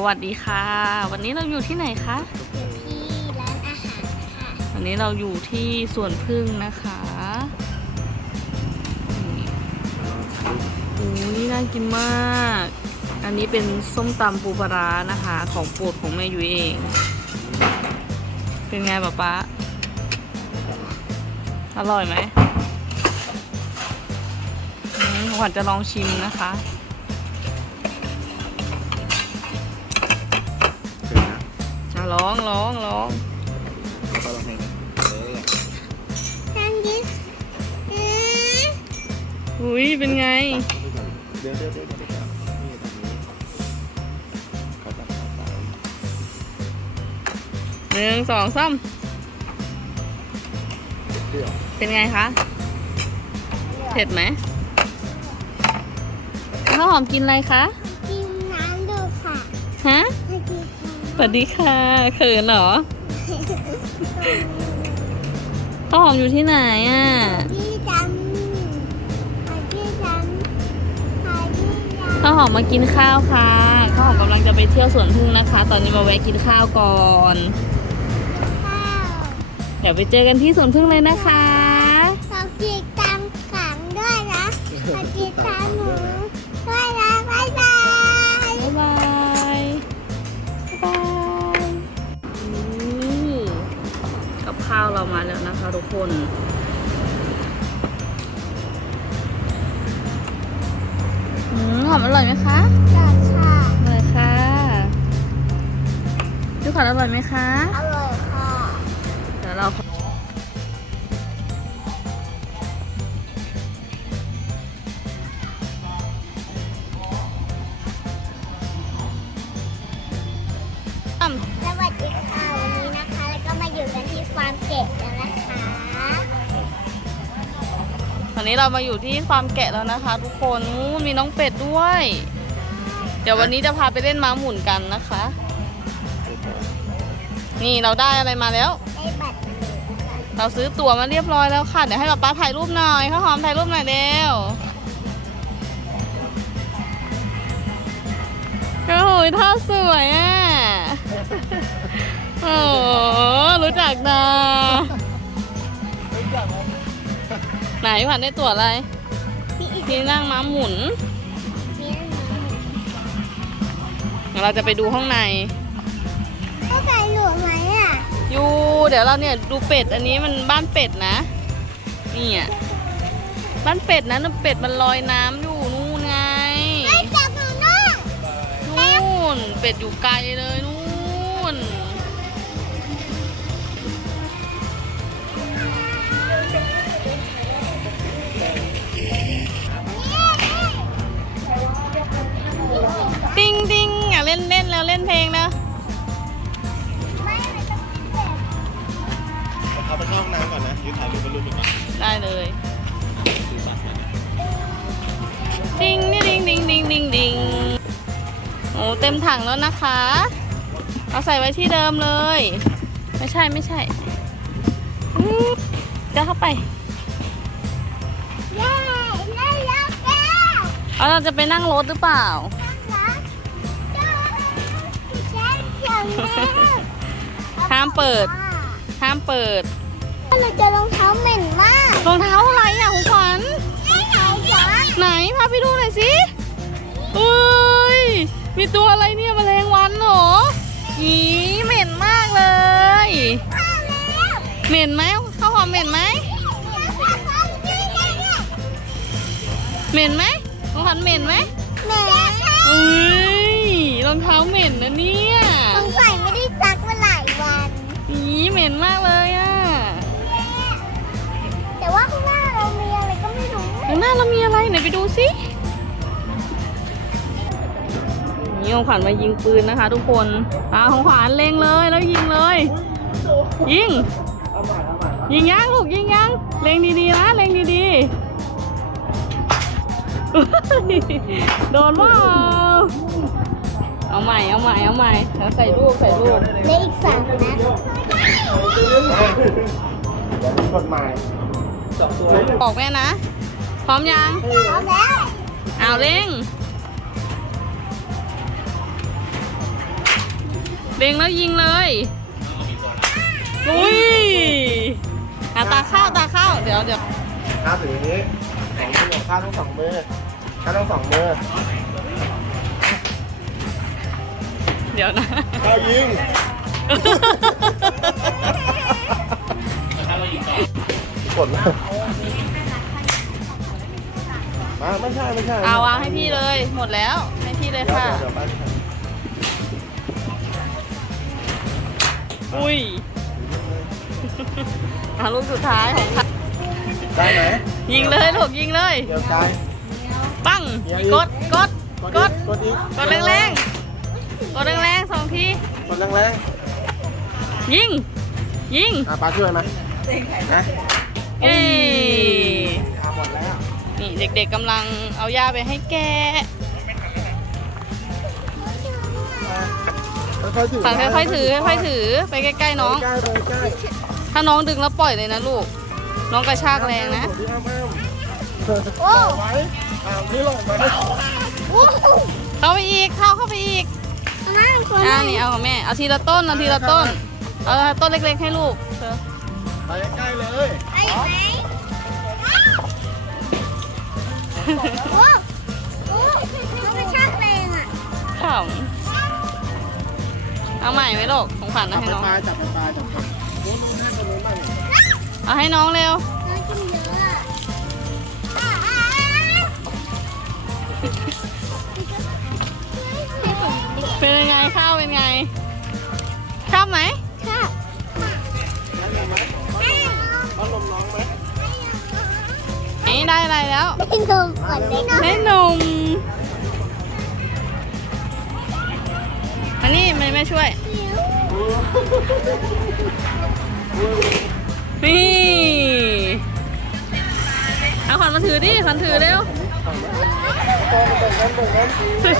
สวัสดีค่ะ วันนี้เราอยู่ที่ไหนคะอยู่ที่ร้านอาหารค่ะ วันนี้เราอยู่ที่สวนพึ่งนะคะนี่โอ้ยน่ากินมาก อันนี้เป็นส้มตำปูปลาร้านะคะ ของโปรดของแม่ยุ้ยเอง เป็นไงป๊าป๊าอร่อยไหมอืมขวัญจะลองชิมนะคะ ร้องร้องร้องแล้วก็ลองเพลงเออนั่งดิอืมอุ้ยเป็นไง เดี๋ยวเดี๋ยวเดี๋ยวเดี๋ยวนี่ตรงนี้เขาตัดเขาตัดหนึ่งสองสามเปรี้ยวเป็นไงคะ เผ็ดไหมข้าวหอมกินอะไรคะ กินน้ำดูค่ะ ฮะ สวัสดีสวัสดีค่ะเขินเหรอข้าวหอมอยู่ที่ไหนอะที่จำที่จำที่จข้าวหอมมากินข้าวค่ะข้าวหอมกำลังจะไปเที่ยวสวนพึ่งนะคะ ตอนนี้มาแวะกินข้าวก่อนำข้าวเดี๋ยวไปเจอกันที่สวนพึ่งเลยนะคะเรากินตามขังด้วยนะเรากินตาม ข้าวเรามาแล้วนะคะทุกคนอืมหอมอร่อยไหมคะจอดค่ะอร่อยค่ะพี่ขวัญอร่อยไหมคะอร่อย วันนี้เรามาอยู่ที่ฟาร์มแกะแล้วนะคะ ทุกคนอู้มีน้องเป็ดด้วย เดี๋ยววันนี้จะพาไปเล่นม้าหมุนกันนะคะ นี่เราได้อะไรมาแล้ว ได้บัตรเราซื้อตั๋วมาเรียบร้อยแล้วค่ะ เดี๋ยวให้ป๊าป๊าถ่ายรูปหน่อยข้าวหอมถ่ายรูปหน่อยเร็วโอ้ยท่าสวยอะ โอ้รู้จักนะ ไหนผ่านได้ตั๋วอะไรมีอีกที่นั่งม้าหมุนมีอันนี้เดี๋ยวเราจะไปดูห้องในเข้าใจหลวไหมอะอยู่เดี๋ยวเราเนี่ยดูเป็ดอันนี้มันบ้านเป็ดนะนี่อะบ้านเป็ดนะนู่นเป็ดมันลอยน้ำอยู่นู่นไงไอ้จับหนูน้องนู่นเป็ดอยู่ไกลเลยนู่ ถังแล้วนะคะ เอาใส่ไว้ที่เดิมเลย ไม่ใช่ไม่ใช่อื้อจะเข้าไปเย้เย้เย้แกเอาเราจะไปนั่งรถหรือเปล่ารักจ้าแจ้งอย่างนี้ห้ามเปิด ห้ามเปิดเราเจอรองเท้าเหม็นมากรองเท้าอะไรอะของขวัญไม่ไหนจ๊ะไหนพาไปดูหน่อยสิเอ้ย มีตัวอะไรเนี่ยแมลงวันเหรออีเหม็นมากเลยมาแล้วเหม็นไหมข้าวหอมเหม็นไหมเหม็นไหมของขวัญเหม็นไหมแม่เอ้ยรองเท้าเหม็นนะเนี่ยสงสัยไม่ได้ซักมาหลายวันอีเหม็นมากเลยอะ แต่ว่าข้างหน้าเรามีอะไรก็ไม่รู้ข้างหน้าเรามีอะไรไหนไปดูสิ นี่ของขวัญมายิงปืนนะคะ ทุกคนอ่าของขวัญเล็งเลยแล้วยิงเลย ยิง ยิงยังลูกยิงยังเล็งดีๆนะเล็งดีๆ โดนว่าเอาใหม่เอาใหม่เอาใหม่แล้วใส่รูปใส่รูปเหลขอีกสามนะกฎหมายสองตัวบอกแม่นะ พร้อมยัง พร้อมแล้ว เอาเร่ง เล็งแล้วยิงเลยอุ้ยอะตาข้าวตาข้าวเดี๋ยวเดี๋ยวข้าถืออย่างนี้สองมือของข้าต้องสองมือข้าต้องสองมือเดี๋ยวนะข้ายิงกดแล้วมาไม่ใช่ไม่ใช่เอาวางให้พี่เลย หมดแล้วให้พี่เลยเดี๋ยวค่ะ อุ้ยอะลูกสุดท้ายของค่ะได้ไหมยิงเลยลูกยิงเลย เดี๋ยวใจปั้งอย่าอีก กดกดกดกดอีกกดแรงๆกดแรงๆสองทีกดแรงยิง ยิง ๆอะปาช่วยไหมนะเอ้ยอะหมดแล้วนี่เด็กๆกำลังเอาหญ้าไปให้แกะ ค่อยๆถือฝังค่อยๆถือค่อยๆถือไปใกล้ๆน้อง ใกล้ๆเลยใกล้ถ้าน้องดึงแล้วปล่อยเลยนะลูก น้องกระชากแรงนะ พี่อ้ำอ้ำโอ้ไว้อ่าพี่ลงไหมโอ้โหเข้าไปอีกเข้าเข้าไปอีกมาคนอ่านี่เอาของแม่ เอาทีละต้นเอาทีละต้น เอาต้นเล็กๆให้ลูกเธอไปใกล้ๆเลยไอ้ไหมโอ้โอ้เขาไม่ชอบเพลงอะขำ เอาใหม่ไหมลูกของขวัญจันะบให้ไปน้อง ปลายจับไปปลายจับไปนู้นนู้นให้คนนู้นไปเนี่ยเอาให้น้องเร็ว น้องกินเยอะอะอ่าอ่าอ่าเป็นยังไงข้าวเป็นไงชอบไหมชอบได้นมไหมเอานมน้องไหมนี่ได้อะไรแล้วได้นมก่อนได้นม ได้นม อันนี้แม่แม่ช่วย นี่ เอาขวัญมาถือดิขวัญถือเร็วเฮ้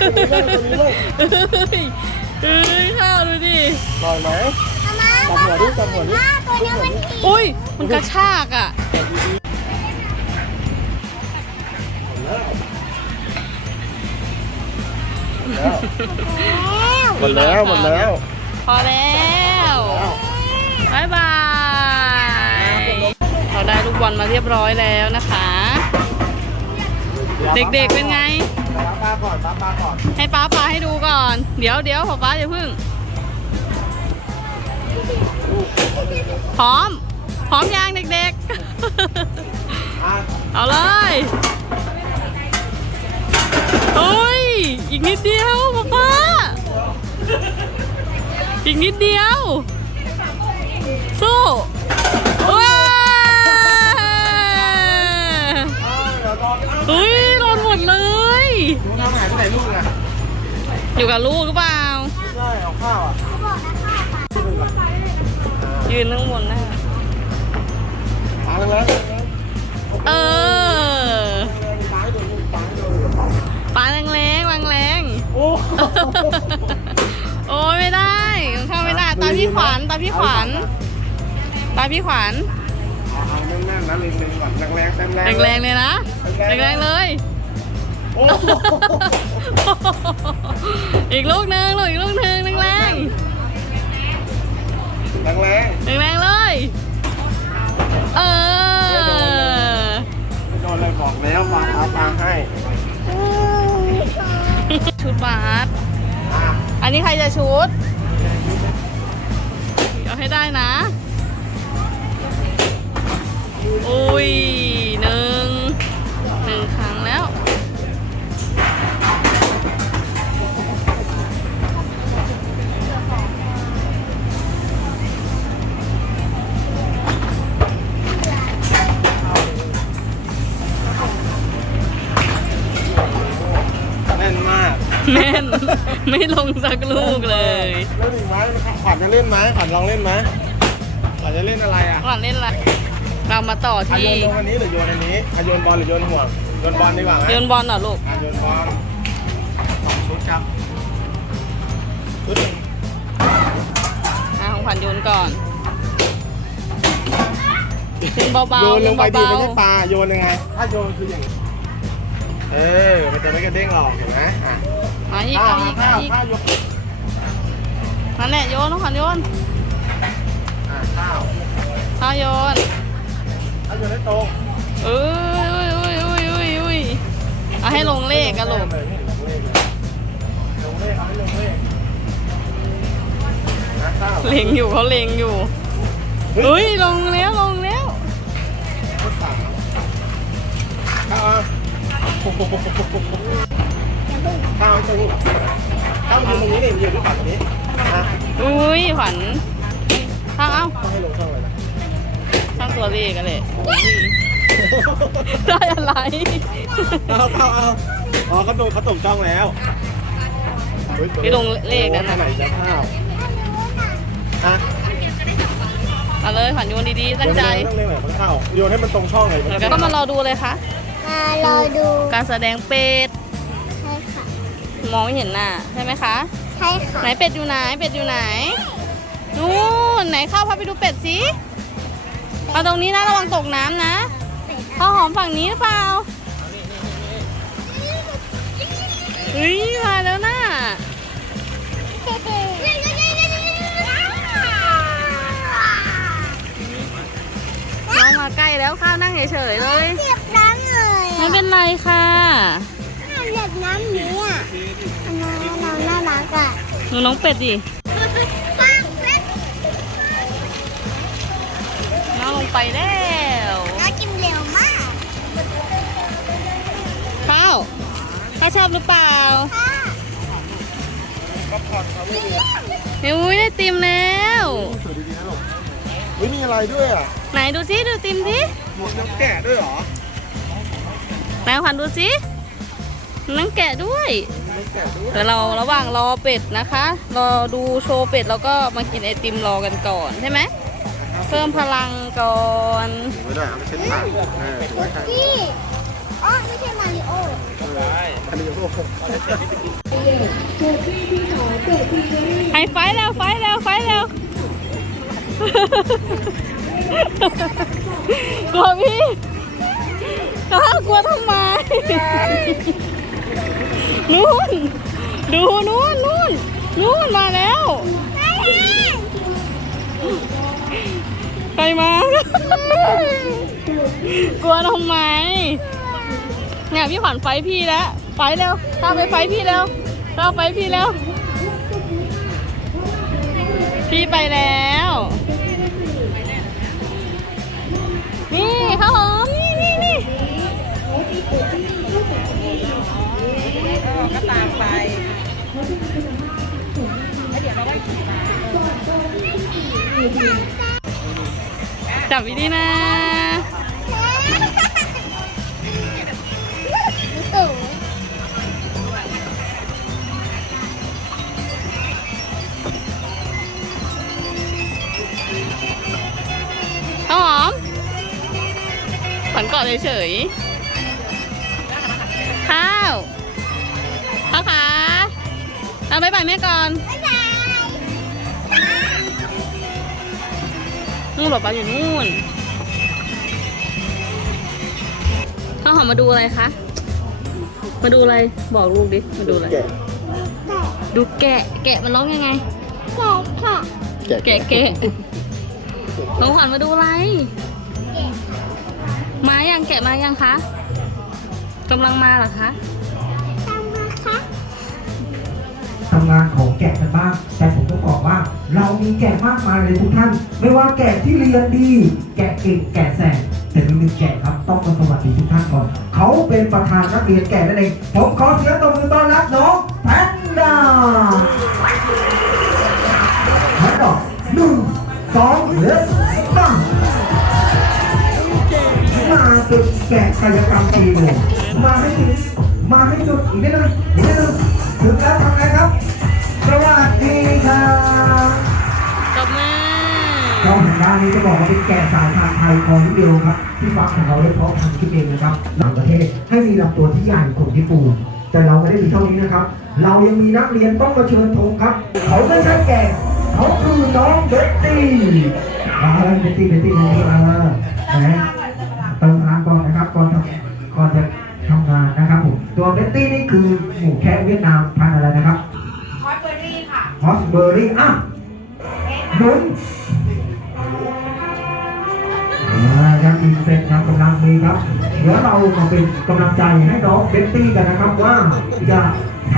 ยเอ้ยข้าวดูดิลอยไหมเอามาจับหัวดิจับหัวดิว่าตัวนี้มันอุ้ย มันกระชากอะแล้ว หมดแล้วหมดแล้ว พอแล้วบายบายเราได้ลูกบอลมาเรียบร้อยแล้วนะคะ เด็กๆเป็นไงป้าปลาก่อนป้าปลาก่อน ให้ป้าปาให้ดูก่อน เดี๋ยวเดี๋ยวป๊าป๊าอย่าพึ่ง พร้อม พร้อมยังเด็กอะๆเอาเลยโอ้ย อีกนิดเดียวป๊าป๊า อีกนิดเดียว สู้ว้าอ้าวเดี๋ยวรออ้าวเฮ้ยหล่นหมดเลย ลูกน้ำหายไปไหนลูกอะอยู่กับลูกหรือเปล่า ใช่เอาข้าวอะยืนข้างบนนะปลาแรงๆเออปลาให้โดนปลาให้โดนปลาแรงแรงแรงแรงโอ้ พี่ขวัญตาพี่ขวัญตาพี่ขวัญเอาแน่นๆนะเล็งๆก่อนแรงๆแรงๆแรงแรงเลยนะแรงแรงเลยโอ้อีกลูกหนึ่งลูกอีกลูกหนึ่งแรงแรงแรงแรงแรงเลย เออๆไม่โดนเลยบอกแล้วปลาเอาปลาให้ ชุดบาสอะอันนี้ใครจะชุดเอา ให้ได้นะ อุ้ย แม่น ไม่ลงสักลูกเลยเล่นอีกไหมขวัญจะเล่นไหมขวัญลองเล่นไหมขวัญจะเล่นอะไรอะก่อนเล่นอะไรเรามาต่ออะโยที่นลงอันนี้หรือโยนอันนี้อะโยนบอลหรือโยนห่วงโยนบอลดีกว่าไหมโยนบอลเหรอลูก อะโยนบอลสองชุดครับชุดหนึ่งอะของขวัญโยนก่อนโยนเบาๆโยนลงไปดีเบาไม่ใช่ปลาโยนยังไงถ้าโยนคืออย่างนี้ เออ มันจะไม่กระเด้งหรอกเห็นไหมอะๆมาอีกถ้าเอาอีกถ้าเอาอีกถ้ายกนั่นแหละโยนน้องขวัญโยนอ่าข้าวข้าวโยนข้าวโยนให้ตรงเอ้ยอุ้ยอุ้ยอุ้ยอุ้ยอุ้ยเอาให้ลงเลขกันลูกเลยให้ลงเลขเลยลงเลขเอาให้ลงเลขนะข้าวเล็งอยู่เขาเล็งอยู่เฮ้ยลงแล้วลงแล้วข้าวเอา ข้าวให้ตรงนี้ข้าวมันยืนตรงนี้ดิยืนที่ฝั่งนี้นะอุ้ยขวัญข้างเอ้าต้องให้ลงช่องเลยนะข้างตัวเลขกันเลยได้อะไร เอาข้าวเอาอ๋อเขาลงเขาตกช่องแล้วเฮ้ยพี่ลงเลขนั้นอันะไหนจะข้าวอะเอาเลยขวัญโยนดีๆตั้งใจต้องเลขไหนของข้าวโยนให้มันตรงช่องเลยแล้วก็มารอดูเลยค่ะมารอดูการแสดงเป็ด ใช่ค่ะ มองไม่เห็นหน้าใช่ไหมคะ ใช่ค่ะ ไหนเป็ดอยู่ไหน เป็ดอยู่ไหน นู่นไหนเข้าพาไปดูเป็ดสิเอาตรงนี้นะระวังตกน้ำนะข้าวหอมฝั่งนี้หรือเปล่าเฮ้ยมาแล้วน่ะน้องมาใกล้แล้วข้าวนั่งเฉยๆเลย ไม่เป็นไรค่ะเสียบน้ำนี้อะน้องน้องน่ารักอะหนูน้องเป็ดดิปังเป็ดน้องลงไปแล้วน้องกินเร็วมากข้าวข้าวชอบหรือเปล่าค่ะอุ้ยได้ติมแล้วสวยดีๆนะลูกเฮ้ยมีอะไรด้วยอะไหนดูซิดูติมสิหมวกน้ำแกะด้วยเหรอ ไหนขวัญดูสินั่งแกะด้วยน้ำแกะด้วยเดี๋ยวเราระหว่างรอเป็ดนะคะ รอดูโชว์เป็ดแล้วก็มากินไอติมรอกันก่อนใช่ไหมเพิ่มพลังก่อนถือไว้ด้วยเอาไปเช็ดปากเออถือไว้ข้างพี่อ๋อไม่ใช่มาริโออันนี้โอ้โหไฮไฟว์แล้วไฟว์แล้วไฟว์แล้วกลัวพี่ ก้าวกลัวทำไมนู่น ดูนู่นนู่นนู่นมาแล้วใครมา กลัวทำไมเนี่ยพี่ขวัญไฟพี่แล้วไฟเร็วเข้าไปไฟพี่เร็วเข้าไปพี่เร็วพี่ไปแล้ว นี่ข้าวหอมนี่นี่นี่ ก็ตามไปจับวิธีนะสูงข้าวหอมขวัญกอดเฉยๆ เอาไปไปแม่ก่อนบ๊ายบายนู่นหลบปลาอยู่นู่นข้าวหอมมาดูอะไรคะ มาดูอะไร บอกลูกดิ มาดูอะไรแกะดูแกะ แกะมันร้องยังไง แก่ค่ะแกะแกะแกะน้องขวัญมาดูอะไร มายังแกะมายังคะกำลังมาเหรอคะ ทำงานของแกะกันบ้าง แต่ผมต้องบอกว่า เรามีแกะมากมายเลยทุกท่าน ไม่ว่าแกะที่เรียนดี แกะเก่งแกะแสบแต่มีหนึ่งแกะครับต้องมาสวัสดีทุกท่านก่อน เขาเป็นประธานนักเรียนแกะนั่นเองผมขอเสียงตบมือต้อนรับน้องแพนด้าแพนด้าหนึ่งสองเล็บตั้งมาเป็นแกะกายกรรมตีเลยมาให้ถึงมาให้สุดอีกนิดนึงอีกนิดนึง ถึงแล้วทำไงครับ สวัสดีครับจบมือเราเห็นด้านนี้จะบอกว่าเป็นแกะสายพันธุ์ไทยคอนิเดียวครับ ที่ฟักของเราได้เพาะพันธุ์ขึ้นเองนะครับต่างประเทศให้มีลำตัวที่ใหญ่กว่าญี่ปุ่นแต่เราไม่ได้มีเท่านี้นะครับ เรายังมีนักเรียนต้องมาเชิญธงครับ เขาไม่ใช่แกะเขาคือน้องเบตตี้มาแล้วเบตตี้เบตตี้เบตตี้มานะเติมพลังก่อนนะครับก่อนทำก่อนจะทำงานนะครับผม ตัวเบตตี้นี่คือหมูแคะเวียดนามพันธุ์อะไรนะครับคอยเบอร์รี่ค่ะฮอสเบอร์รี่อะหนุนอ่ายังอีกเสร็จครับกำลังมีครับเดี๋ยวเรามาเป็นกำลังใจให้น้องเบตตี้กันนะครับว่าจะท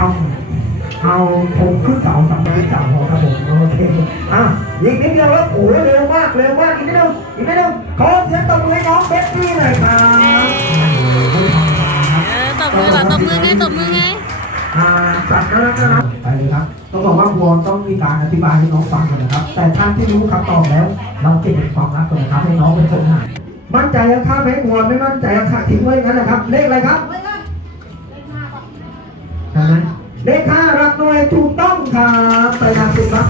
ำเอาธงขึ้นเสาสำนักเสาของครับผมโอเคอะอีกนิดเดียวแล้วโอ้โหเร็วมากเร็วมากอีกนิดนึงอีกนิดนึงขอเสียงตบมือให้น้องเบตตี้หน่อยครับ บเออตบมือเหรอตบมือไงตบมือไงอ่าจัดแล้วนะครับไปเลยครับ ต้องบอกว่าวัวต้องมีการอธิบายให้น้องฟังก่อนนะครับ แต่ท่านที่รู้คำตอบแล้ว เราเก็บเป็นความลับก่อนนะครับให้น้องเป็นคนหามั่นใจอะครับให้วัวไม่มั่นใจอะค่ะทิ้งไว้อย่างนั้นนะครับ เลขอะไรครับใช่ไหมเลขห้ารักหน่วยถูกต้องครับไปทางสุดครับ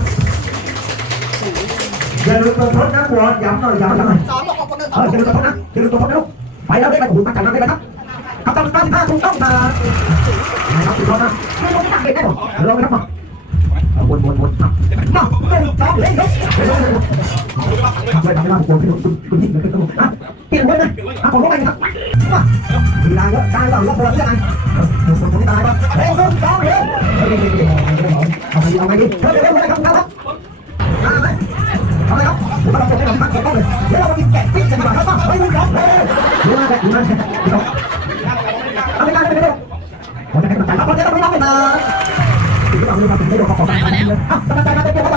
อย่าลืมตัวทดนะวัวย้ำหน่อยย้ำหน่อยสองบวกหกบวกหนึ่งสเอองออย่าลืมตัวทดนะอย่าลืมตัวทดนะลูกไปแล้วเลขอะไรโอ้โหตั้งใจนะเลขอะไรครับ คำตอบถูกต้องที่ห้าถูกต้องครับนะครับถูกต้องนะไม่ต้องไม่ตั้งเลขได้หรอลองไปครับมาเอาวนวนวนครับมาหนึ่งสองเฮ้ยยกเลยทำให้ว่าผมคุณคุณคุณยิ่งเลยคุณอะเปลี่ยนวนนะอะผมลงไปครับมามีลายแล้วได้แล้วลบไปแล้วยังไงผมผมผมตายครับเฮ้ยหนึ่งสองเฮ้ยเอาไปเอาไปดิเร็วเร็วเร็วครับครับมาเลยเอาเลยครับผมกำลังส่งให้กับท่านเก็บต้องเลยเดี๋ยวเราไปกินแกะปิ้งกันดีกว่าครับเฮ้ยหนึ่งสองเฮ้ยดูมาแกะดูมาแกะ มาแล้ว